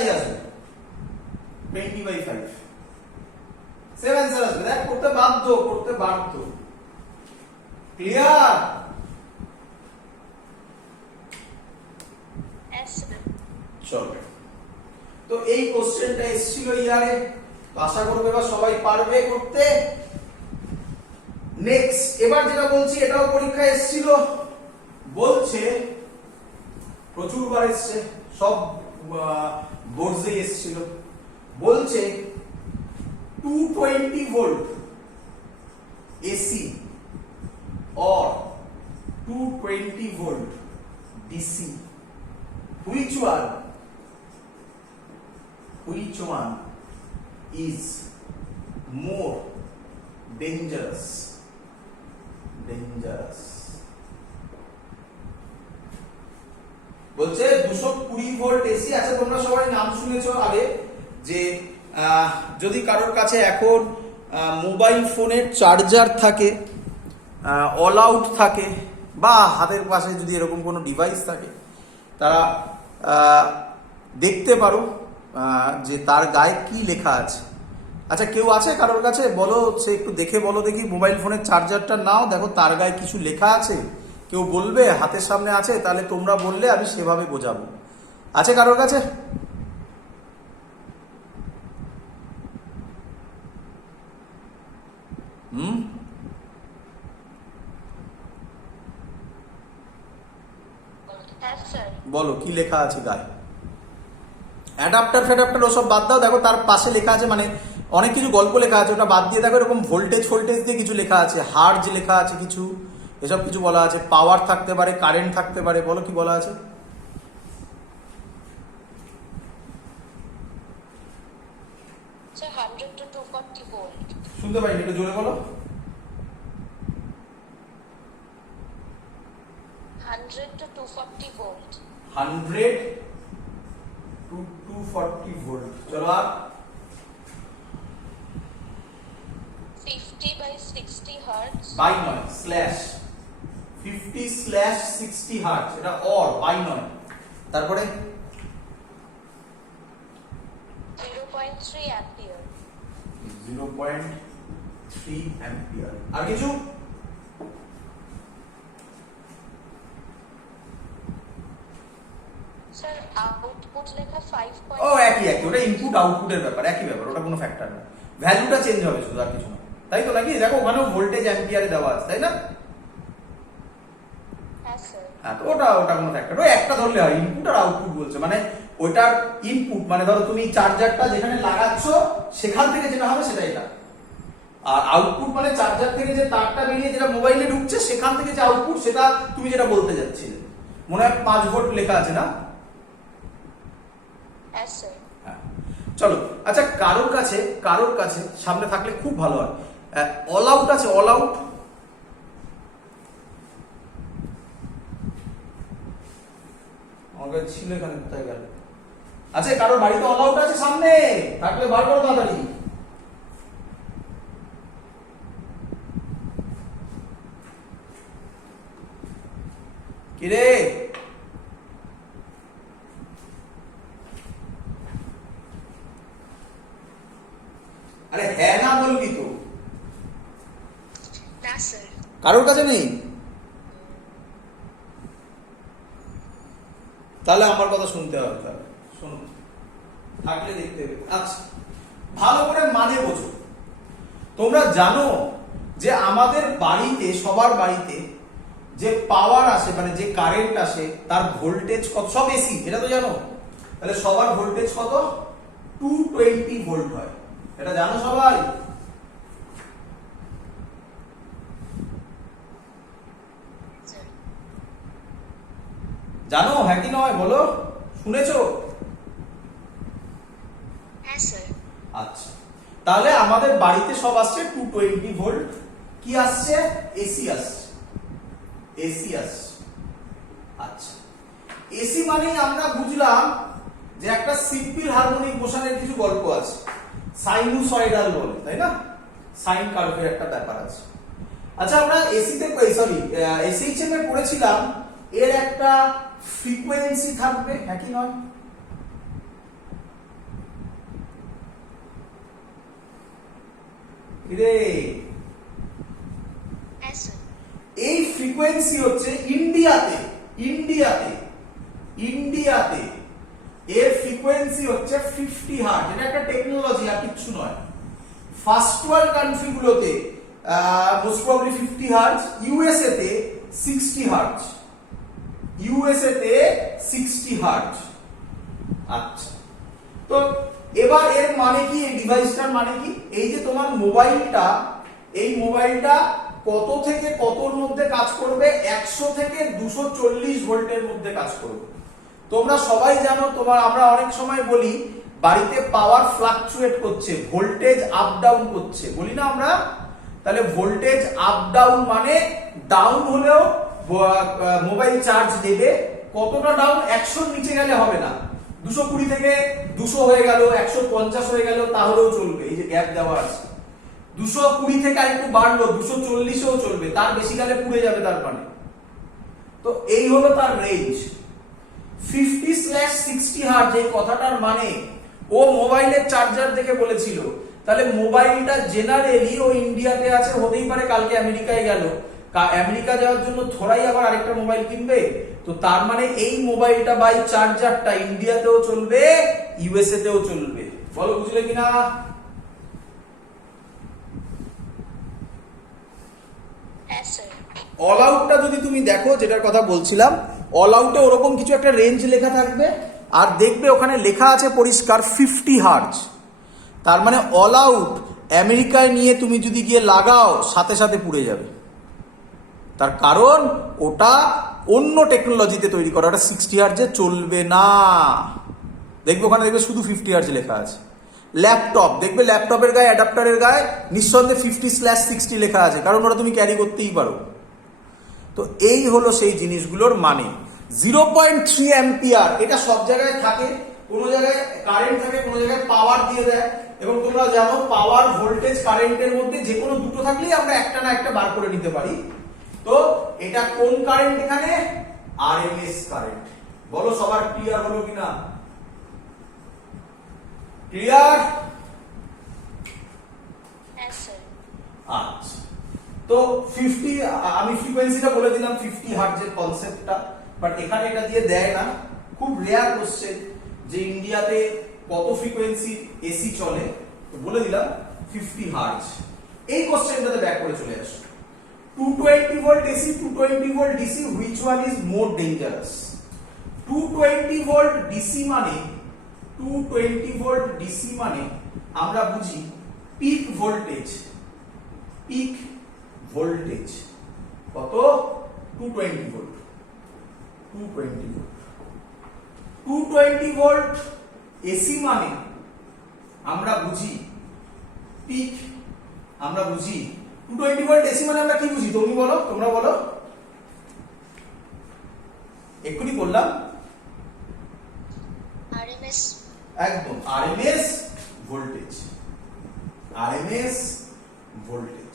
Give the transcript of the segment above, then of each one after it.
একটাই আসবে 20/5 same answer আসবে। দেখ করতে বাধ্য ক্লিয়ার? চলো, তো এই কোশ্চেনটা এসেছিল ইয়ারে, আশা করবো এবার সবাই পারবে করতে। নেক্সট, এবার যেটা বলছি এটাও পরীক্ষায় এসেছিল, বলছে প্রচুরবার এসছে, সব বোর্ডে এসেছিল। বলছে 220 volt AC or 220 volt DC, which one is more dangerous? বলছে 220 ভোল্ট এসি। আচ্ছা তোমরা সবাই নাম শুনেছো আগে, যে যদি কারোর কাছে এখন মোবাইল ফোনের চার্জার থাকে, অল আউট থাকে, বা হাতের পাশে যদি এরকম কোনো ডিভাইস থাকে, তারা দেখতে পারো যে তার গায়ে কি লেখা আছে। আচ্ছা কেউ আছে কারোর কাছে? বলো, সে একটু দেখে বলো দেখি, মোবাইল ফোনের চার্জারটা নাও, দেখো তার গায়ে কিছু লেখা আছে। কেউ বলবে? হাতের সামনে আছে? তাহলে তোমরা বললে আমি সেভাবে বোঝাবো। আছে কারোর কাছে? বলো কি লেখা আছে গায়ে? অ্যাডাপ্টার ওসব বাদ দাও, দেখো তার পাশে লেখা আছে, মানে অনেক কিছু গল্প লেখা আছে, ওটা বাদ দিয়ে দেখো এরকম ভোল্টেজ দিয়ে কিছু লেখা আছে, হার্জ লেখা আছে কিছু, এসব কিছু বলা আছে। পাওয়ার থাকতে পারে, কারেন্ট থাকতে পারে, বলো কি বলা আছে? শুনতে পাইনি, একটু জোরে বলো। 100 to 240 volt. 100 to 240 volt. চলো আর 50 by 60 hertz. বাই নয়, স্ল্যাশ 50/60 হার্জ, এটা অর, বাই নয়। তারপরে 0.3 ampere. 0.3 অ্যাম্পিয়ার। আর কিছু? Sir, output লেখা 5. ও একই, ওটা ইনপুট আউটপুটের ব্যাপার, একই ব্যাপার, ওটা কোনো ফ্যাক্টর না, ভ্যালুটা চেঞ্জ হবে শুধু, আর কিছু না, তাই তো নাকি? দেখো ওখানেও ভোল্টেজ অ্যাম্পিয়ারে দেওয়া আছে, তাই না? হ্যাঁ স্যার। হ্যাঁ, তো ওটা কোনো ফ্যাক্টর, ওই একটা ধরলে হয়, ইনপুট আর আউটপুট বলছে, মানে ওইটার ইনপুট মানে ধরো তুমি চার্জারটা যেখানে লাগাচ্ছ সেখান থেকে যেটা হবে সেটা এটা, আর আউটপুট মানে চার্জার থেকে যে তারটা বেরিয়ে যেটা মোবাইলে ঢুকছে সেখান থেকে যে আউটপুট, সেটা তুমি যেটা বলতে যাচ্ছিলে। মনে হয় 5 ভোল্ট লেখা আছে না? হ্যাঁ স্যার। হ্যাঁ, চলো। আচ্ছা কারোর কাছে সামনে থাকলে খুব ভালো হয়, অল আউট আছে? অল আউট আমাদের ছিল এখানে, কোথায় গেল? আচ্ছা কারোর বাড়িতে অল আউট আছে সামনে? থাকলে বার করো তাড়াতাড়ি। কিরে আরে হ্যাঁ না বলবি তো? না স্যার। কারোর কাছে নেই? তাহলে আমার কথা শুনতে হবে, তাহলে শোনো, থাকলে দেখতে হবে। আচ্ছা ভালো করে মানে বোঝো। তোমরা জানো যে আমাদের বাড়িতে, সবার বাড়িতে যে পাওয়ার আসে, মানে যে কারেন্ট আসে, তার ভোল্টেজ কত? সব এসি, এটা তো জানো। তাহলে সবার ভোল্টেজ কত? 220 ভোল্ট হয়, এটা জানো সবাই? জানো? হ্যাঁ কি নয় বলো, শুনেছো? হ্যাঁ স্যার। আচ্ছা তাহলে আমাদের বাড়িতে সব আসছে 220 ভোল্ট। কি আসছে? এসি আসছে, আচ্ছা এসি মানেই আমরা বুঝলাম যে একটা সিম্পল হারমোনিক মোশনের কিছু গল্প আছে, সাইনুসয়েডাল বলে, তাই না? সাইন কার্ভের একটা ব্যাপার আছে। আচ্ছা আমরা এসিতে, সরি এসএইচএম এ পড়েছিলাম এর একটা ফ্রিকোয়েন্সি থাকবে, হ্যাঁ কি নয়? রে Yes, sir. এই ফ্রিকোয়েন্সি হচ্ছে ইন্ডিয়াতে ইন্ডিয়াতে ইন্ডিয়াতে এর ফ্রিকোয়েন্সি হচ্ছে 50 হার্জ। এটা একটা টেকনোলজি আর কিছু নয়। ফার্স্ট ওয়ার্ল্ড কান্ট্রি গুলোতে মোস্ট প্রবাবলি 50 হার্জ, ইউএসএ তে 60 হার্জ, ইউএসএ তে 60 হার্জ। আচ্ছা, তো এবার এর মানে কি, এই ডিভাইসটার মানে কি? এই যে তোমার মোবাইলটা, এই মোবাইলটা কত থেকে কতর মধ্যে কাজ করবে? 100 থেকে 240 ভোল্টের মধ্যে কাজ করবে। তোমরা সবাই জানো, আমরা অনেক সময় বলি বাড়িতে পাওয়ার ফ্লাকচুয়েট করছে, ভোল্টেজ আপ ডাউন করছে, বলি না আমরা? তাহলে ভোল্টেজ আপ ডাউন মানে ডাউন হলেও মোবাইল চার্জ দেবে। কতটা ডাউন? 100 নিচে গেলে হবে না, 220 থেকে 200 হয়ে গেল, 150 হয়ে গেল, তাহলেও চলবে। এই যে গ্যাপ দেওয়া আছে, 220 থেকে আরেকটু বাড়লো, 240-এও চলবে, তার বেশি গেলে পুড়ে যাবে তার মানে। তো এই হলো তার রেঞ্জ। 50/60 হার্জ এই কথাটার মানে ও মোবাইলের চার্জার দেখে বলেছিল। তাহলে মোবাইলটা জেনারেলি ও ইন্ডিয়াতে আছে, হতেই পারে কালকে আমেরিকায় গেল, আমেরিকা যাওয়ার জন্য থোড়াই আবার আরেকটা মোবাইল কিনবে। তো তার মানে এই মোবাইলটা বাই চার্জারটা ইন্ডিয়াতেও চলবে, ইউএসএ তেও চলবে। বলো বুঝলে কিনা? Yes, sir. অল আউটটা যদি তুমি দেখো, যেটার কথা বলছিলাম, অল আউটে ওরকম কিছু একটা রেঞ্জ লেখা থাকবে, আর দেখবে ওখানে লেখা আছে পরিষ্কার 50 হার্জ। তার মানে অল আউট আমেরিকায় নিয়ে তুমি যদি গিয়ে লাগাও, সাথে সাথে পুড়ে যাবে। তার কারণ ওটা অন্য টেকনোলজিতে তৈরি করা, ওটা 60 হার্জে চলবে না। দেখবে ওখানে দেখবে শুধু 50 হার্জ লেখা আছে। ল্যাপটপ দেখবে, ল্যাপটপের গায়ে, অ্যাডাপ্টারের গায়ে নিঃসন্দেহে 50/60 লেখা আছে, কারণ ওটা তুমি ক্যারি করতেই পারো। তো এই হলো সেই জিনিসগুলোর মানে। 0.3 অ্যাম্পিয়ার এটা সব জায়গায় থাকে, কোনো জায়গায় কারেন্ট থাকে, কোনো জায়গায় পাওয়ার দিয়ে দেয়। এবং তোমরা জানো পাওয়ার, ভোল্টেজ, কারেন্টের মধ্যে যে কোনো দুটো থাকলেই আমরা একটা না একটা বার করে নিতে পারি। তো এটা কোন কারেন্ট? এখানে আরএমএস কারেন্ট। বলো সবার ক্লিয়ার হলো কিনা? ক্লিয়ার? Yes, sir. আচ্ছা, তো 50, আমি ফ্রিকোয়েন্সিটা বলে দিলাম 50 হার্টজের কনসেপ্টটা, বাট এখানে এটা দিয়ে দেয় না। খুব রেয়ার কোশ্চেন যে ইন্ডিয়াতে কত ফ্রিকোয়েন্সি এসি চলে, তো বলে দিলাম 50 হার্টজ। এই কোশ্চেনটাতে ব্যাক করে চলে আসো। 220 volt AC, 220 volt DC, which one is more dangerous? 220 volt DC মানে, 220 ভোল্ট ডিসি মানে আমরা বুঝি পিক ভোল্টেজ। পিক ভোল্টেজ কত? 220 ভোল্ট। 220 ভোল্ট। 220 ভোল্ট এসি মানে আমরা বুঝি পিক, আমরা বুঝি 220 ভোল্ট এসি মানে আমরা কি বুঝি? তুমি বলো, তোমরা বলো। এক্ষুনি বললাম RMS. একদম আরএমএস ভোল্টেজ, আরএমএস ভোল্টেজ।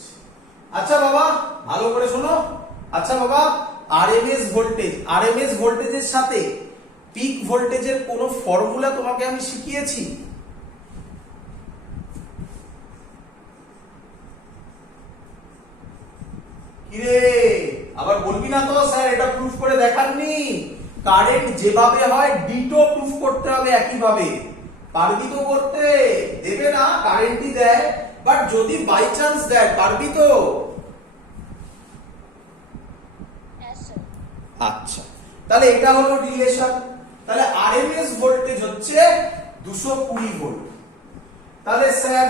আচ্ছা বাবা ভালো করে শোনো। আচ্ছা বাবা, আরএমএস ভোল্টেজ, আরএমএস ভোল্টেজের সাথে পিক ভোল্টেজের কোন ফর্মুলা তোমাকে আমি শিখিয়েছি? কিরে আবার বলবি না তো স্যার এটা প্রুফ করে দেখাননি? কারেন্ট যেভাবে হয় ডিটো প্রুফ করতে হবে একইভাবে। পারবি তো করতে? দেবে না, কারেন্টই দেয়, বাট যদি বাই চান্স দেয় পারবি তো? Yes, sir. আচ্ছা, তাহলে এটা হলো রিলেশন। তাহলে আরএমএস ভোল্টেজ হচ্ছে 220 ভোল্ট। তাহলে স্যার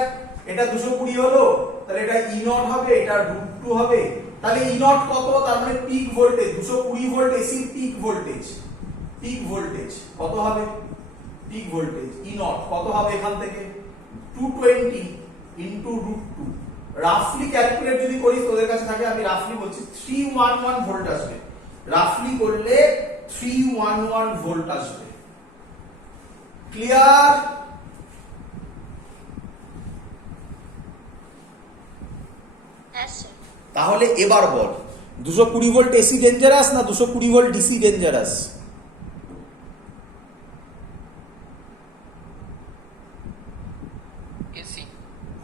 এটা 220 হলো, তাহলে এটা ই নট হবে, এটা √2 হবে। তাহলে ই নট কত? তার মানে peak voltage 220 volt AC peak voltage, peak voltage কত হবে? পিক ভোল্টেজ ই নট কত হবে? এখান থেকে 220 ইনটু √2, রাফলি ক্যালকুলেট যদি করি, তোদের কাছে থাকে, আমি রাফলি বলছি, 311 ভোল্ট আসবে। রাফলি করলে 311 ভোল্ট আসবে। ক্লিয়ার? Yes, sir. তাহলে এবার বল 220 ভোল্ট এসি ডেঞ্জারাস না 220 ভোল্ট ডিসি ডেঞ্জারাস? এসি।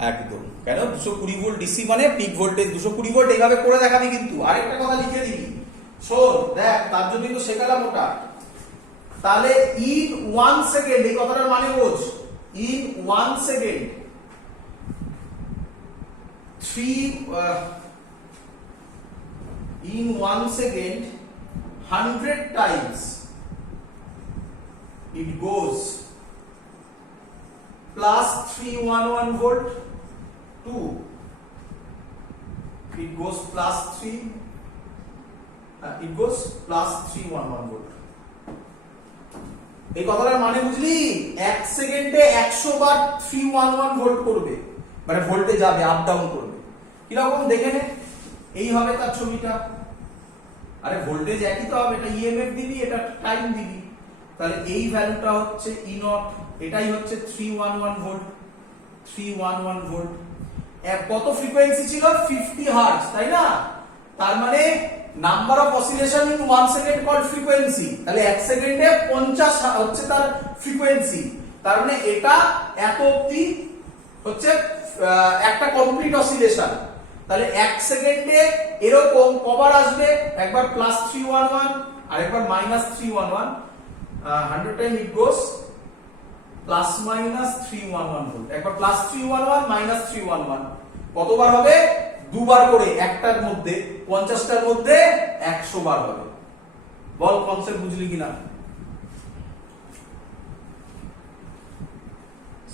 একদম, কেন 220 ভোল্ট ডিসি মানে পিক ভোল্টেজ 220 ভোল্ট, এইভাবে করে দেখাবি। কিন্তু আরেকটা কথা লিখে দিবি, শোন দেখ, তার জন্য তো শেখালাম ওটা। তাহলে ইন 1 সেকেন্ড, এই কথাটার মানে বোঝ, in 1 second 100 times it goes plus 311 volt, 2 it goes plus 311 volt। এই কথাটার মানে বুঝলি, 1 সেকেন্ডে 100 বার 311 ভোল্ট করবে, মানে ভোল্টে যাবে, আপ ডাউন করবে। কিরকম দেখে নে, এই হবে তার ছবিটা। আরে ভোল্টেজ একই তো হবে, এটা ইএমএফ দিবি, এটা টাইম দিবি। তাহলে এই ভ্যালুটা হচ্ছে ই নট, এটাই হচ্ছে 311 ভোল্ট। 311 ভোল্ট কত ফ্রিকোয়েন্সি ছিল? 50 হার্টজ, তাই না? তার মানে number of oscillation in 1 second called frequency. তাহলে 1 সেকেন্ডে 50 হচ্ছে তার ফ্রিকোয়েন্সি। তার মানে এটা এত অবধি হচ্ছে একটা কমপ্লিট অসিলেশন। তাহলে 1 সেকেন্ডে এরকম কবার আসবে? একবার প্লাস 311 আর একবার minus 311। 100 time it goes plus minus 311 volt. একবার প্লাস 311 মাইনাস 311 কতবার হবে? দুবার করে, একটার মধ্যে 50টার মধ্যে 100 বার হবে। বল কনসেপ্ট বুঝলি কিনা?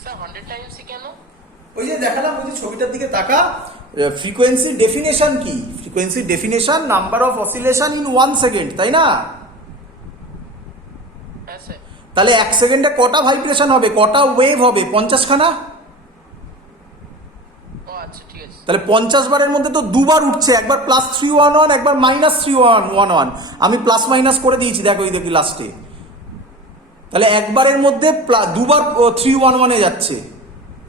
স্যার 100 টাইমস কেন? ওই যে দেখালাম, ওই যে ছবিটার দিকে তাকা, ফ্রিকোয়েন্সি ডেফিনেশন কি? Frequency definition number of oscillation in 1 second, তাই না? হ্যাঁ স্যার। তাহলে 1 সেকেন্ডে কটা ভাইব্রেশন হবে, কটা ওয়েভ হবে? 50 খানা। ও আচ্ছা, ঠিক আছে। তাহলে 50 বারের মধ্যে তো দুবার উঠছে, একবার প্লাস 311 একবার মাইনাস 311। আমি প্লাস মাইনাস করে দিয়েছি, দেখো এই দেখি লাস্টে। তাহলে একবারের মধ্যে দুবার 311 এ যাচ্ছে,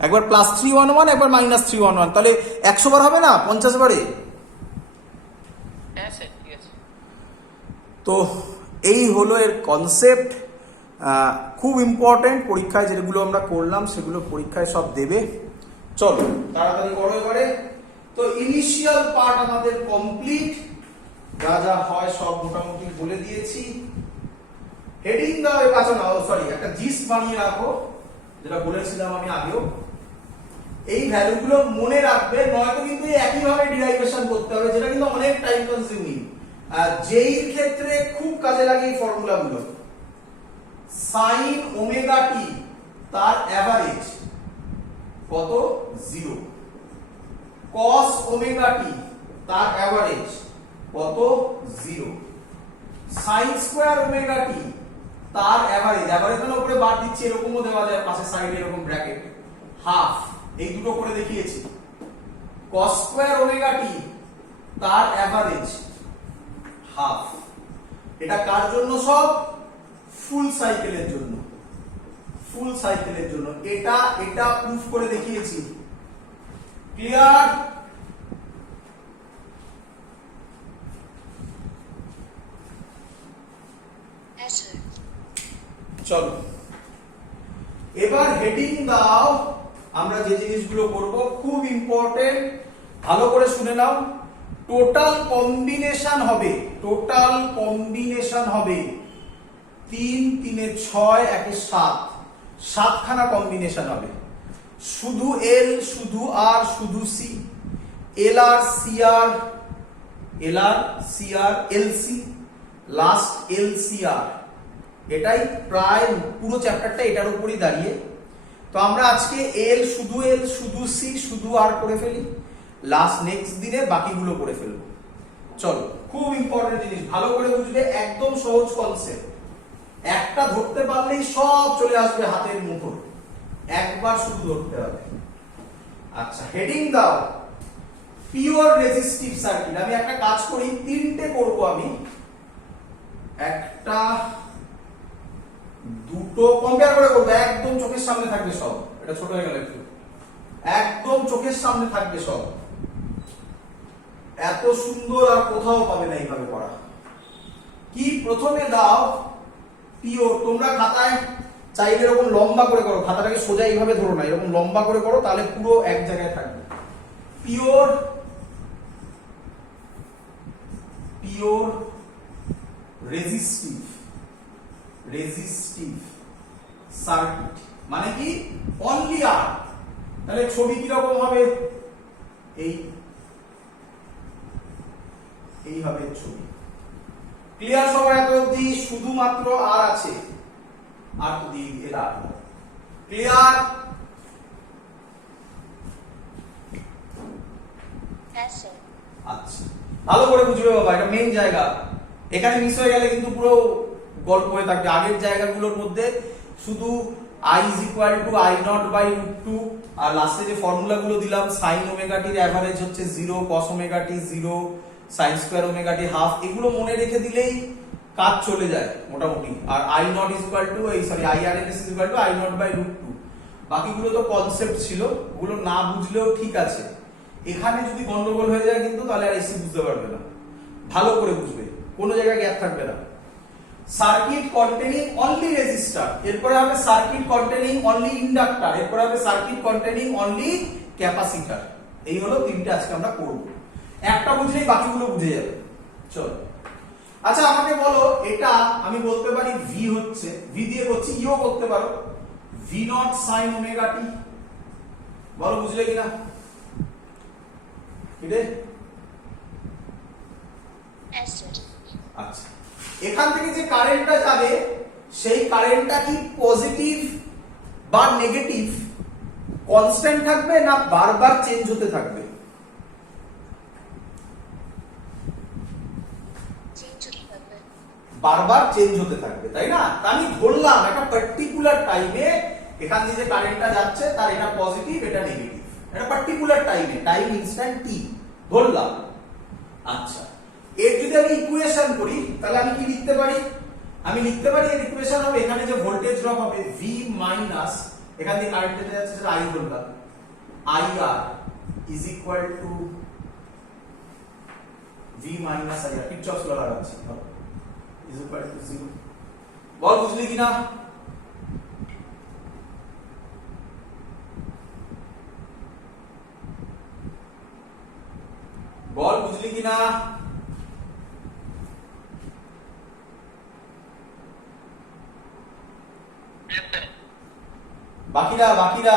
একবার প্লাস 311 একবার মাইনাস 311। তাহলে 100 বার হবে না 50 বারে? হ্যাঁ স্যার, ঠিক আছে। তো এই হলো এর কনসেপ্ট। খুব ইম্পর্টেন্ট, পরীক্ষায় যেগুলো আমরা করলাম সেগুলো পরীক্ষায় সব দেবে। চলো তাড়াতাড়ি করো এবারে। তো ইনিশিয়াল পার্ট আমাদের কমপ্লিট, যা যা হয় সব মোটামুটি বলে দিয়েছি। হেডিং দাও, কাছে নাও, সরি একটা জিস্ট বানিয়ে রাখো, যেটা বলেছিলাম আমি আগেও। এই ভ্যালুগুলো মনে রাখবে, নয়তো কিন্তু একই ভাবে ডিরাইভেশন করতে হবে, যেটা কিন্তু অনেক টাইম কনজিউমিং। যেই ক্ষেত্রে খুব কাজে লাগে এই ফর্মুলাগুলো। সাইন ওমেগা টি তার অ্যাভারেজ কত? 0। কস ওমেগা টি তার অ্যাভারেজ কত? 0। সাইন স্কয়ার ওমেগা টি তার অ্যাভারেজ, অ্যাভারেজ মানে উপরে বার দিচ্ছি, এরকমও দেওয়া যায়, পাশে সাইডে এরকম ব্র্যাকেট, হাফ। এই দুটো করে দেখিয়েছি। কস স্কয়ার ওমেগা টি তার অ্যাভারেজ হাফ। এটা কার জন্য? সব ফুল সাইকেলের জন্য, ফুল সাইকেলের জন্য। এটা এটা প্রুফ করে দেখিয়েছি। ক্লিয়ার? Yes, sir. চলো এবার হেডিং দাও। আমরা যে জিনিসগুলো করব খুব ইম্পর্টেন্ট, ভালো করে শুনে নাও। টোটাল কম্বিনেশন হবে, টোটাল কম্বিনেশন হবে 3 3 6 1 7, 7খানা কম্বিনেশন হবে। শুধু এল, শুধু আর, শুধু C, L R C R, L R C R, L C, last L C R. এটাই প্রায় পুরো চ্যাপ্টারটা এটার উপরই দাঁড়িয়ে। তো আমরা আজকে এল, শুধু সি, শুধু আর করে ফেলি, লাস্ট নেক্সট দিনে বাকিগুলো করে ফেলবো। চলো, খুব ইম্পর্টেন্ট জিনিস, ভালো করে বুঝবে, একদম সহজ কনসেপ্ট। একটা ধরতে পারলেই সব চলে আসবে হাতের মুঠো, একবার শুধু ধরতে হবে। আচ্ছা, হেডিং দাও পিওর রেজিস্টিভ সার্কিট। আমি একটা কাজ করি, 3টে করব আমি, একটা দুটো কম্পেয়ার করে করবো, একদম চোখের সামনে থাকবে সব। এটা ছোট হয়ে গেল একটু, একদম চোখের সামনে থাকবে সব। এত সুন্দর আর কোথাও পাবে না এইভাবে করা। কি প্রথমে দাও পিওর, তোমরা খাতায় চাইলে এরকম লম্বা করে করো, খাতাটাকে সোজা এইভাবে ধরো না, এরকম লম্বা করে করো, তাহলে পুরো এক জায়গায় থাকবে। পিওর রেজিস্টিভ সার্কিট মানে কি অনলি আর। তাহলে ছবি কিরকম হবে, এইভাবে ছবি। ক্লিয়ার সবার এত অবধি? শুধুমাত্র আর আছে, আর তো দিয়ে এরা ক্লিয়ার? Yes, sir. আচ্ছা, ভালো করে বুঝবে বাবা, এটা মেইন জায়গা। এখানে মিস হয়ে গেলে কিন্তু পুরো গল্প হয়ে থাকবে। আগের জায়গাগুলোর মধ্যে শুধু i is equal to i naught by root 2 আর লাস্টে যে ফর্মুলা গুলো দিলাম, sin ওমেগা টির এভারেজ হচ্ছে 0, cos omega t 0, sin square omega t half, এগুলো মনে রেখে দিলেই কাজ চলে যায় মোটামুটি। আর i naught is equal to irms is equal to i naught by root 2। বাকিগুলো তো কনসেপ্ট ছিল, ওগুলো না বুঝলেও ঠিক আছে। এখানে যদি গন্ডগোল হয়ে যায় কিন্তু তাহলে আর এসি বুঝতে পারবে না। ভালো করে বুঝবে, কোনো জায়গায় গ্যাপ থাকবে না। সার্কিট কন্টেনিং অনলি রেজিস্টার, এরপরে হবে সার্কিট কন্টেনিং অনলি ইন্ডাক্টর, এরপরে হবে সার্কিট কন্টেনিং অনলি ক্যাপাসিটর। এই হলো তিনটে আজকে আমরা করব। একটা বুঝলেই বাকিগুলো বুঝে যাবে। চলো, আচ্ছা আমাকে বলো, এটা আমি বলতে পারি ভি হচ্ছে, ভি দিয়ে করছি, ইও করতে পারো, ভি নট সাইন ওমেগা টি। বলো বুঝলে কিনা? Yes, sir. আচ্ছা, এখান থেকে যে কারেন্টটা যাবে সেই কারেন্টটা কি পজিটিভ বা নেগেটিভ কনস্ট্যান্ট থাকবে না বারবার চেঞ্জ হতে থাকবে? Change to the বারবার চেঞ্জ হতে থাকবে, তাই না? তা আমি ধরলাম একটা পার্টিকুলার টাইমে এখান দিয়ে যে কারেন্টটা যাচ্ছে তার এটা পজিটিভ এটা নেগেটিভ, এটা পার্টিকুলার টাইমে, টাইম ইনস্ট্যান্ট টি ধরলাম। আচ্ছা, এর যদি আমি ইকুয়েশন করি তাহলে আমি কি লিখতে পারি? আমি লিখতে পারি এর ইকুয়েশন হবে, এখানে যে ভোল্টেজ ড্রপ হবে V মাইনাস এখান দিয়ে কারেন্ট যেতে যাচ্ছে সেটা I ধরলাম, IR is equal two V minus IR, কিরচফস ল লাগাচ্ছি, ইজ ইকুয়াল টু 0। বল বুঝলি কিনা? বল বুঝলি কিনা? বাকিরা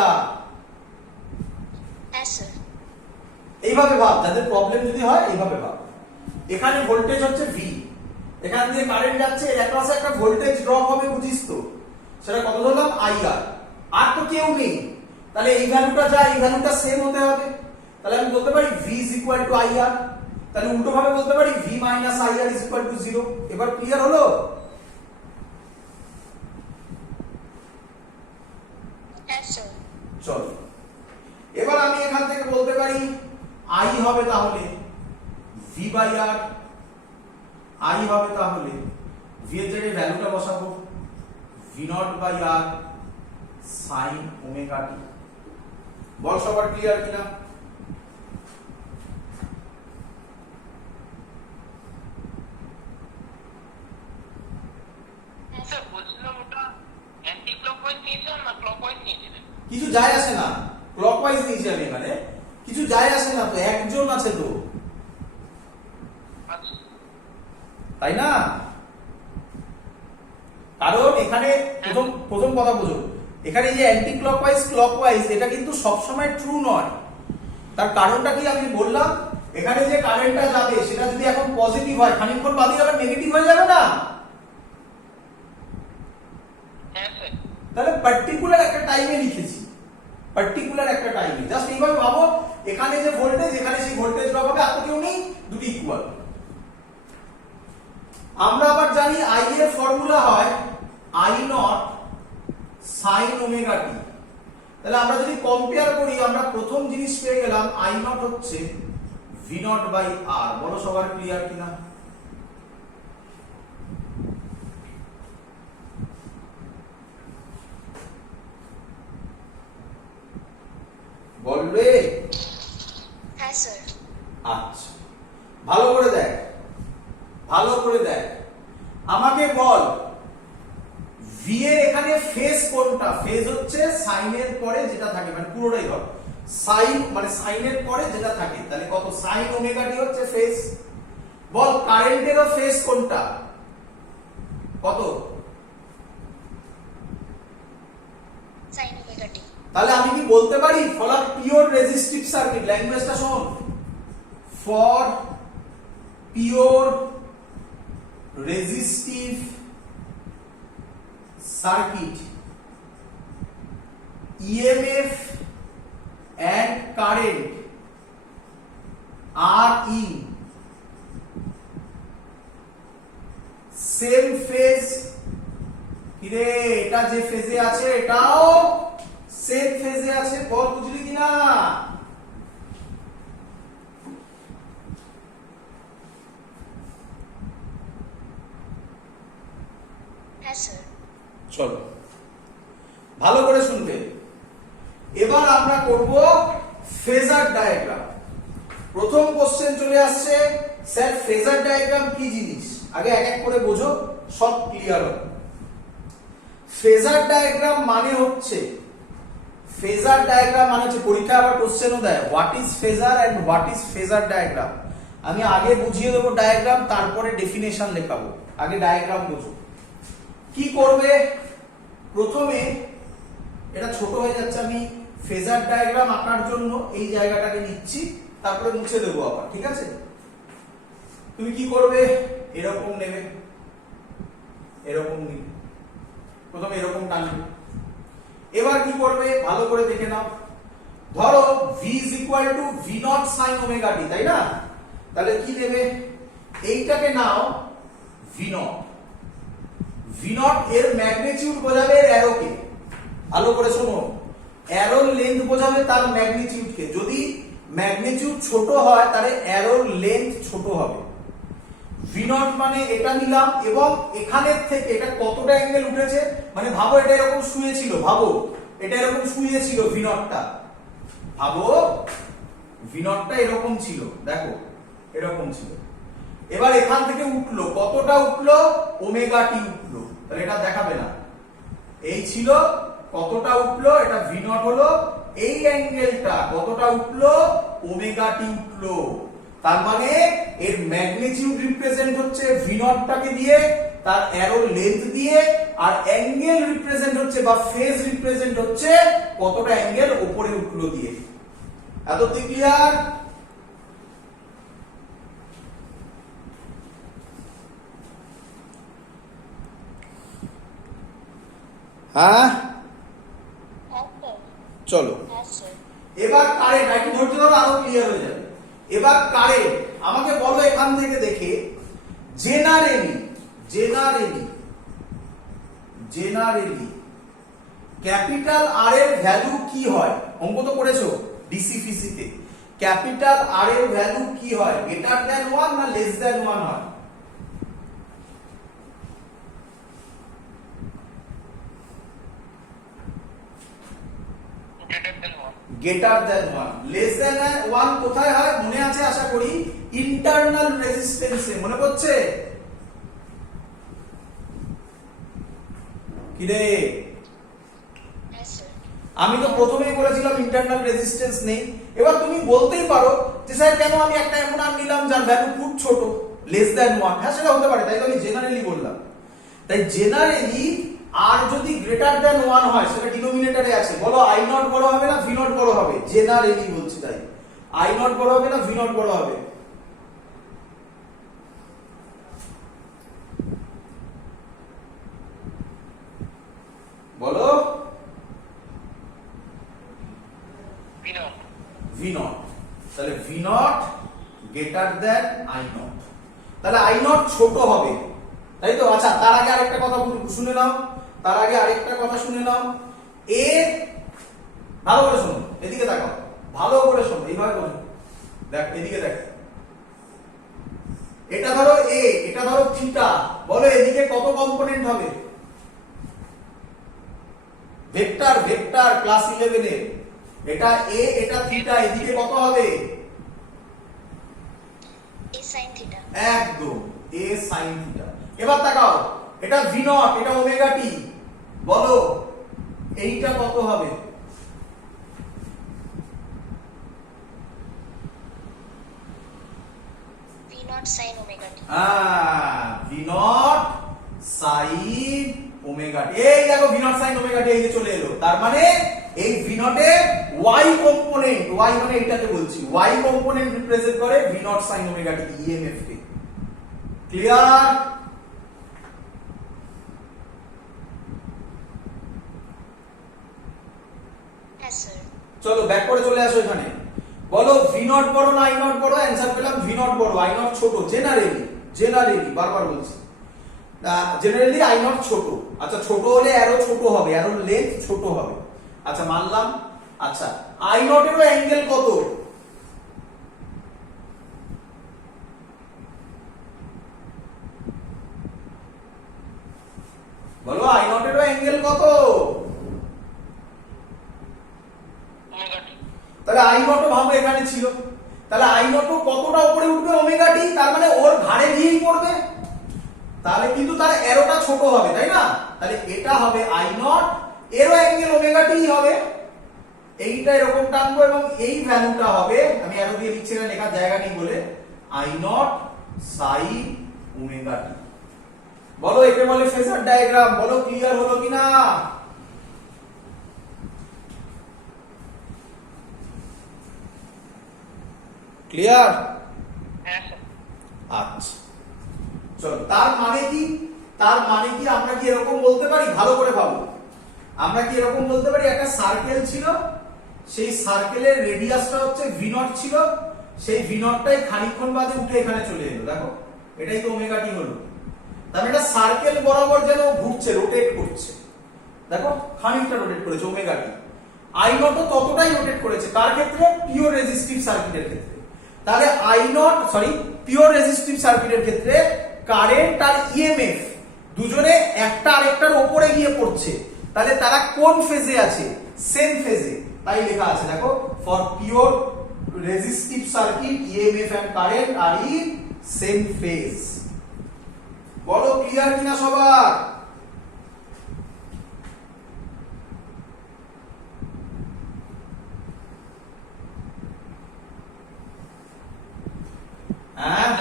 Yes, sir. এইভাবে ভাব, যাদের প্রবলেম যদি হয় এইভাবে ভাব। এখানে ভোল্টেজ হচ্ছে V, এখান দিয়ে কারেন্ট যাচ্ছে, এর পাশে একটা ভোল্টেজ ড্রপ হবে, বুঝিস তো? সেটা কত ধরলাম? IR। আর তো কেউ নেই, তাহলে এই ভ্যালুটা যা এই ভ্যালুটা সেম হতে হবে। তাহলে আমি বলতে পারি V is equal to IR, তাহলে উল্টো ভাবে বলতে পারি V minus IR is equal to 0। এবার ক্লিয়ার হলো? Yes, sir. চলো, এবার আমি এখান থেকে বলতে পারি I হবে তাহলে V by R, I হবে তাহলে V এর জায়গায় ভ্যালুটা বসাবো V naught by R sin omega t. বল সবার ক্লিয়ার কিনা? স্যার বলছিলাম ওটা অ্যান্টি ক্লকওয়াইজ নিয়েছেন না ক্লকওয়াইজ নিয়েছিলেন? কিছু যায় আসে না, ক্লকওয়াইজ নিয়েছি আমি, মানে কিছু যায় আসে না তো, একজন আছে তো, আচ্ছা তাই না? কারণ এখানে প্রথম কথা বোঝো, এখানে যে অ্যান্টি ক্লকওয়াইজ ক্লকওয়াইজ এটা কিন্তু সবসময় ট্রু নয়। তার কারণটা কি আমি বললাম, এখানে যে কারেন্টটা যাবে সেটা যদি এখন পজিটিভ হয় খানিকক্ষণ বাদে আবার নেগেটিভ হয়ে যাবে না? হ্যাঁ স্যার। তাহলে পার্টিকুলার একটা টাইমে লিখেছি, পার্টিকুলার একটা টাইমে। জাস্ট এইভাবে ভাবো, এখানে যে ভোল্টেজ এখানে সেই ভোল্টেজ ড্রপ হবে, আর তো কেউ নেই, দুটো ইকুয়াল। আমরা আবার জানি I এর ফর্মুলা হয় I নট sin ওমেগা টি। তাহলে আমরা যদি কম্পেয়ার করি আমরা প্রথম জিনিস পেয়ে গেলাম I নট হচ্ছে V নট বাই R। বলো সবার ক্লিয়ার কিনা? বলবে? Yes, sir. আচ্ছা, ভালো করে দেখ, ভালো করে দেখ, আমাকে বল V এর এখানে ফেজ ফেজ হচ্ছে সাইনের পরে যেটা থাকে, মানে পুরোটাই ধর সাইন, মানে সাইনের পরে যেটা থাকে, তাহলে কত সাইন ওমেগা টি হচ্ছে ফেজ। বল কারেন্টেরও ফেজ কোনটা, কত? sin omega t. তাহলে আমি কি বলতে পারি for a pure resistive circuit, ল্যাঙ্গুয়েজটা শোন, for pure resistive circuit EMF and current are in same phase। কিরে এটা যে ফেজে আছে এটাও সেম ফেজে আছে, বল বুঝলি কিনা? Yes, sir. চলো ভালো করে শুনবে। এবার আমরা করব ফেজার ডায়াগ্রাম। প্রথম কোশ্চেন চলে আসছে, স্যার ফেজার ডায়াগ্রাম কি জিনিস? আগে এক এক করে বোঝো, সব ক্লিয়ার হবে। ফেজার ডায়াগ্রাম মানে হচ্ছে, ফেজার ডায়াগ্রাম মানে হচ্ছে, পরীক্ষা আবার কোশ্চেনও দেয়, what is phasor and what is phasor diagram. আমি আগে বুঝিয়ে দেবো ডায়াগ্রাম, তারপরে ডেফিনেশন লেখাবো। আগে ডায়াগ্রাম বুঝো। কি করবে? প্রথমে এটা ছোট হয়ে যাচ্ছে, আমি ফেজার ডায়াগ্রাম আঁকার জন্য এই জায়গাটাকে নিচ্ছি, তারপরে মুছে দেবো আবার, ঠিক আছে? তুমি কি করবে? এরকম নেবে, এরকম নিবে, প্রথমে এরকম টানবে। এবার কি করবে ভালো করে দেখে নাও। ধরো v v0 sin omega t, তাই না? তাহলে কি নেবে? এইটাকে নাও v0। v0 এর ম্যাগনিটিউড বোঝাবে এর অ্যারোকে। ভালো করে শোনো, অ্যারোর লেন্থ বোঝাবে তার ম্যাগনিটিউডকে। যদি ম্যাগনিটিউড ছোট হয় তাহলে অ্যারোর লেন্থ ছোট হবে। v0 মানে এটা নিলাম, এবং এখানের থেকে এটা কতটা অ্যাঙ্গেল উঠেছে, মানে ভাবো এটা এরকম শুয়েছিল, ভাবো এটা এরকম শুয়েছিল v0 টা, ভাবো v0 টা এরকম ছিল, দেখো এরকম ছিল। এবার এখান থেকে উঠলো, কতটা উঠলো? ওমেগা টি উঠলো। তাহলে এটা দেখাবে না, এই ছিল, কতটা উঠলো? এটা v0 হলো, এই অ্যাঙ্গেলটা কতটা উঠলো? ওমেগা টি উঠলো। তার মানে এর ম্যাগনিটিউড রিপ্রেজেন্ট হচ্ছে v0 টাকে দিয়ে, তার অ্যারোর লেন্থ দিয়ে, আর অ্যাঙ্গেল রিপ্রেজেন্ট হচ্ছে বা ফেজ রিপ্রেজেন্ট হচ্ছে কতটা অ্যাঙ্গেল উপরে উঠলো দিয়ে। এত ক্লিয়ার? হ্যাঁ Yes, sir. চলো Yes, sir. এবার কারেন্ট, একটু ধৈর্য ধরো, আরো ক্লিয়ার হয়ে যাবে। এবার কারেন্ট আমাকে বলো এখান থেকে দেখে, জেনারেলি ক্যাপিটাল আর এর ভ্যালু কি হয়? অঙ্ক তো করেছো ডিসি ফিসিতে। ক্যাপিটাল আর এর ভ্যালু কি হয়? গ্রেটার দ্যান 1 না লেস দ্যান 1 হয়? Greater than 1. Greater than 1। Less than 1 কোথায় হয়? মনে আছে আশা করি, ইন্টারনাল রেজিস্ট্যান্সে। মনে পড়ছে কি রে? Yes, sir. আমি তো প্রথমেই বলেছিলাম ইন্টারনাল রেজিস্ট্যান্স নেই। এবার তুমি বলতেই পারো যে স্যার কেন আমি একটা এমন আর নিলাম যার ভ্যালু খুব ছোট, লেস দ্যান 1। হ্যাঁ সেটা হতে পারে, তাই তো আমি জেনারেলি বললাম। তাই জেনারেলি আর যদি গ্রেটার দ্যান 1 হয়, সেটা ডিনোমিনেটরে আছে, বলো i0 বড় হবে না v0 বড় হবে? জেনারেলি বলছি, তাই i0 বড় হবে না v0 বড় হবে? বলো। V0. v0। তাহলে v0 গ্রেটার দ্যান i0, তাহলে i0 ছোট হবে, তাই তো? আচ্ছা, তার আগে আরেকটা কথা শুনে নাও, এ ভালো করে শোনো, এদিকে দেখো, ভালো করে শোনো, এইভাবে বলো, দেখ এদিকে দেখ। এটা ধরো এ, এটা ধরো থিটা, বলো এদিকে কত কম্পোনেন্ট হবে? ভেক্টর ক্লাস 11 এ, এটা এ, এটা থিটা, এদিকে কত হবে? A sin theta. একদম a sin থিটা। এবার তাকাও, এটা v0, এটা ওমেগা টি, বলো এইটা কত হবে? V naught sin omega t. V naught sine omega t. এই দেখো V naught sine omega t এই যে চলে এলো। তার মানে এই ভি নটে ওয়াই কম্পোনেন্ট, ওয়াই মানে এইটাকে বলছি, ওয়াই কম্পোনেন্ট রিপ্রেজেন্ট করে V naught sine omega t EMF কে। ক্লিয়ার? Yes, sir. চলো ব্যাক করে চলে আসো এখানে। বলো ভি নট বড় না আই নট বড়? অ্যানসার পেলাম ভি নট বড়, আই নট ছোট। জেনারেলি বারবার বলছি, জেনারেলি আই নট ছোট। আচ্ছা ছোট হলে অ্যারো ছোট হবে, অ্যারোর লেন্থ ছোট হবে। আচ্ছা মানলাম। আচ্ছা আই নট এরও অ্যাঙ্গেল কত? বলো আই নট এরও অ্যাঙ্গেল কত? Omega t. তাহলে আই নটও ভাবো এখানে ছিল, তাহলে আই নটও কতটা উপরে উঠবে? Omega t. তার মানে ওর ঘাড়ে গিয়েই পড়বে, তাহলে কিন্তু তার এরোটা ছোট হবে, তাই না? তাহলে এটা হবে আই নট, এরও অ্যাঙ্গেল ওমেগা টি হবে। এইটা এরকম টানবো এবং এই ভ্যালুটা হবে, আমি এরো দিয়ে লিখছি না, লেখার জায়গা নেই বলে, আই নট সাইন ওমেগা টি। বলো একে বলে ফেজার ডায়াগ্রাম। বলো ক্লিয়ার হলো কিনা? ক্লিয়ার? হ্যাঁ স্যার। আচ্ছা চলো, তার মানে কি? তার মানে কি আমরা কি এরকম বলতে পারি? ভালো করে ভাবো। আমরা কি এরকম বলতে পারি, একটা সার্কেল ছিল, সেই সার্কেলের রেডিয়াসটা হচ্ছে ভি নট ছিল, সেই ভি নটটাই খানিকক্ষণ বাদে উঠে এখানে চলে এলো। দেখো এটাই তো ওমেগা টি হলো। তার মানে এটা সার্কেল বরাবর যেন ঘুরছে, রোটেট করছে। দেখো খানিকটা রোটেট করেছে ওমেগা টি। আই নটও ততটাই রোটেট করেছে। কার ক্ষেত্রে? পিওর রেজিস্টিভ সার্কিটের ক্ষেত্রে। তাহলে I not sorry pure resistive সার্কিটের ক্ষেত্রে কারেন্ট আর ইএমএফ দুজনে একটা আরেকটার উপরে গিয়ে পড়ছে। তাহলে তারা কোন ফেজে আছে? সেম ফেজে। তাই লেখা আছে দেখো, for pure resistive circuit EMF and current are in same phase. বলো ক্লিয়ার কিনা সবার? হ্যাঁ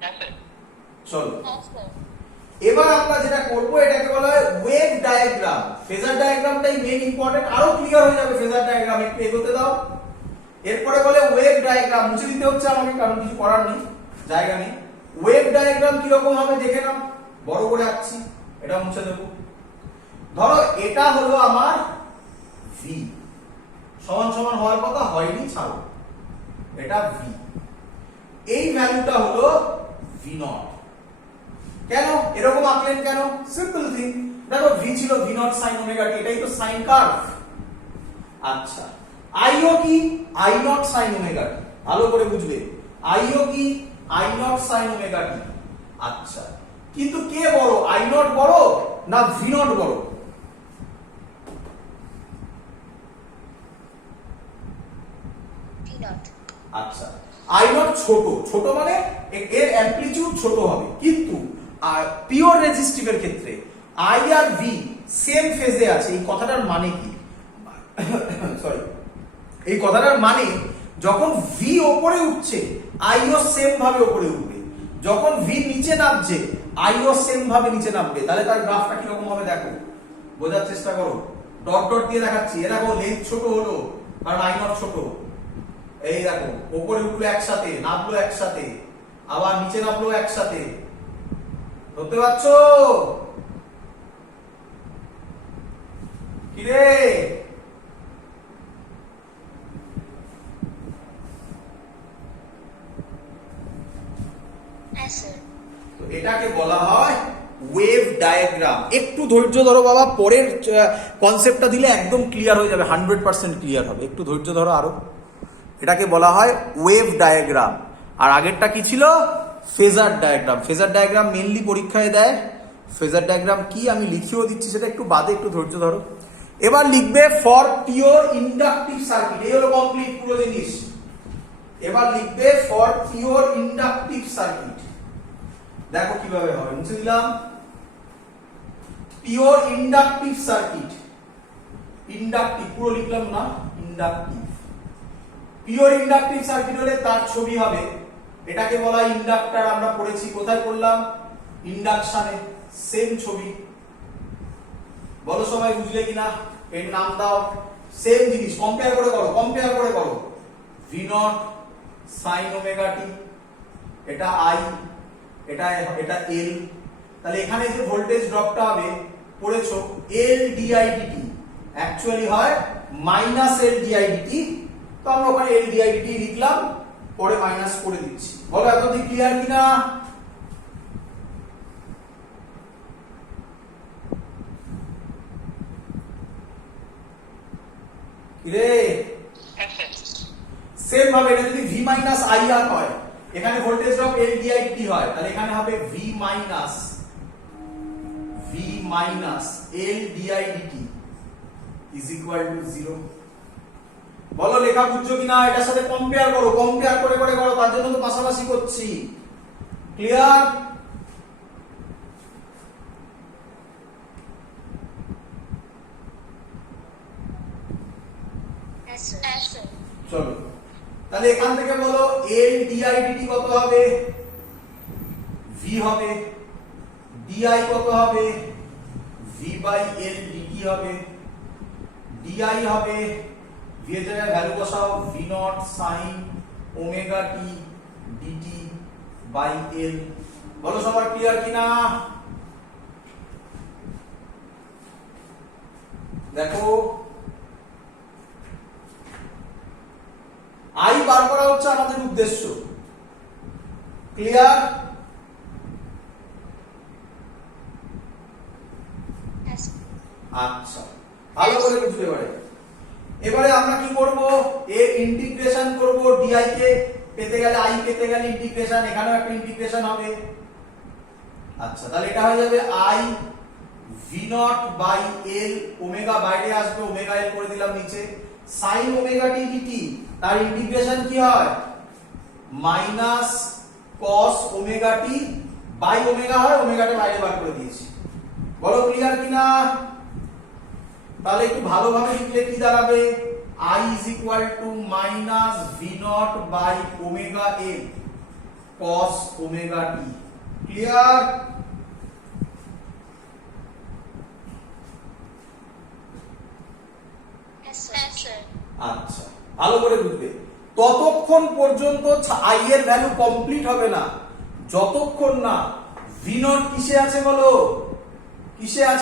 হ্যাঁ স্যার। চলো Yes, sir. এবার আমরা যেটা করব এটাকে বলা হয় ওয়েভ ডায়াগ্রাম। ফেজার ডায়াগ্রামটাই মেইন ইম্পর্টেন্ট, আরো ক্লিয়ার হয়ে যাবে ফেজার ডায়াগ্রাম। একটু এগোতে দাও। এরপরে বলে ওয়েভ ডায়াগ্রাম। মুছে দিতে হচ্ছে আমাকে, কারণ কিছু করার নেই, জায়গা নেই। ওয়েভ ডায়াগ্রাম কি রকম হবে দেখে নাও, বড় করে আঁকছি, এটা মুছে দেবো। ধরো এটা হলো আমার ভি, সমান সমান হওয়ার কথা, হয়নি, ছাড়ো, এটা ভি। এই ভ্যালুটা হলো ভি নট। কেন এরকম আঁকলেন কেন? সিম্পল থিং, দেখো ভি ছিল ভি নট সাইন ওমেগা টি, এটাই তো সাইন কার্ভ। আচ্ছা আইও কি? আই নট সাইন ওমেগা টি। ভালো করে বুঝবে, আইও কি? আই নট সাইন ওমেগা টি। আচ্ছা কিন্তু কে বড়, আই নট বড় না ভি নট বড়? V naught. আচ্ছা আই নট ছোট, ছোট মানে এর অ্যামপ্লিটিউড ছোট হবে, কিন্তু পিওর রেজিস্টিভের ক্ষেত্রে আই আর ভি সেম ফেজে আছে। এই কথাটার মানে কি? সরি, এই কথাটার মানে যখন ভি ওপরে উঠছে আইও সেম ভাবে ওপরে উঠবে, যখন ভি নিচে নামছে আইও সেম ভাবে নিচে নামবে। তাহলে তার গ্রাফটা কিরকম হবে দেখো, বোঝার চেষ্টা করো। ডট ডট দিয়ে দেখাচ্ছি, এ দেখো লেন্থ ছোট হলো কারণ আই নট ছোট। এই দেখো ওপরে উঠলো একসাথে, নামলো একসাথে, আবার নিচে নামলো একসাথে। ধরতে পারছো কি রে? Yes, sir. তো এটাকে বলা হয় ওয়েভ ডায়াগ্রাম। একটু ধৈর্য ধরো বাবা, পরের কনসেপ্টটা দিলে একদম ক্লিয়ার হয়ে যাবে, 100% ক্লিয়ার হবে। একটু ধৈর্য ধরো আরো। এটাকে বলা হয় ওয়েভ ডায়াগ্রাম। আর আগেরটা কি ছিল? Phasor diagram. Phasor diagram mainly পরীক্ষায় দেয়। ফেজার ডায়াগ্রাম কি আমি লিখিয়েও দিচ্ছি, সেটা একটু বাদে, একটু ধৈর্য ধরো। এবার লিখবে ফর পিওর ইন্ডাকটিভ সার্কিট। এই হলো কমপ্লিট পুরো জিনিস। এবার লিখবে ফর পিওর ইন্ডাকটিভ সার্কিট। দেখো কিভাবে হবে, মুছে দিলাম। পিওর ইন্ডাকটিভ সার্কিট, ইন্ডাকটিভ পুরো লিখলাম না, ইন্ডাকটিভ, পিওর ইন্ডাকটিভ সার্কিট হলে তার ছবি হবে, এটাকে বলা হয় ইন্ডাক্টর। আমরা পড়েছি কোথায় পড়লাম, ইন্ডাকশনে, সেম ছবি। বলো সবাই বুঝলে কিনা, এর নাম দাও, সেম জিনিস, কম্পেয়ার করে করো, কম্পেয়ার করে করো। ভি নট সাইন ওমেগা টি, এটা আই, এটা এল, তাহলে এখানে যে ভোল্টেজ ড্রপটা হবে পড়েছো এল ডিআই ডিটি, অ্যাকচুয়ালি হয় মাইনাস এল ডিআই ডিটি, তো আমরা ওখানে এল ডিআই ডিটি লিখলাম, পরে মাইনাস করে দিচ্ছি। বলো এতদিন ক্লিয়ার কিনা? রে Yes, sir. সেম ভাবে এটা যদি ভি মাইনাস আই আর হয়, এখানে voltage drop L D I T হয়, তাহলে এখানে হবে V minus L D I D T is equal to 0। বলো লেখা বুঝছো কিনা? এটার সাথে কম্পেয়ার করো, কম্পেয়ার করে করে করো, তার জন্য তো পাশাপাশি করছি। Clear? Yes, sir. Yes, sir. চলো তাহলে এখান থেকে বলো এল ডিআই ডিটি কত হবে, ভি হবে, ডিআই কত হবে, ভি বাই এল ডিটি হবে, ডিআই হবে, ভি এর জায়গায় ভ্যালু বসাও, V naught sine omega T D T by L. বলো সবার ক্লিয়ার কিনা? দেখো আই বার করা হচ্ছে আমাদের উদ্দেশ্য। ক্লিয়ার? Yes. আচ্ছা, ভালো করে বুঝতে পারে। এবারে আমরা কি করব, এর ইন্টিগ্রেশন করব, ডিআই কে পেতে গেলে আই পেতে গেলে ইন্টিগ্রেশন, এখানেও একটা ইন্টিগ্রেশন হবে। আচ্ছা, তাহলে এটা হয়ে যাবে I V naught by L, omega বাইরে আসবে, ওমেগা এল করে দিলাম নিচে, সাইন ওমেগা টি ডিটি, তার ইন্টিগ্রেশন কি হয়, minus cos omega T by omega হয়, ওমেগাটা বাইরে বার করে দিয়েছি। বলো ক্লিয়ার কিনা? তাহলে একটু ভালোভাবে লিখলে কি দাঁড়াবে, i is equal to minus v naught by omega l cos omega t। Clear? Yes, sir. Yes, sir. আচ্ছা, ভালো করে বুঝবে। ততক্ষণ পর্যন্ত i এর ভ্যালু কমপ্লিট হবে না যতক্ষণ না v naught কিসে আছে, বলো কিসে আছে?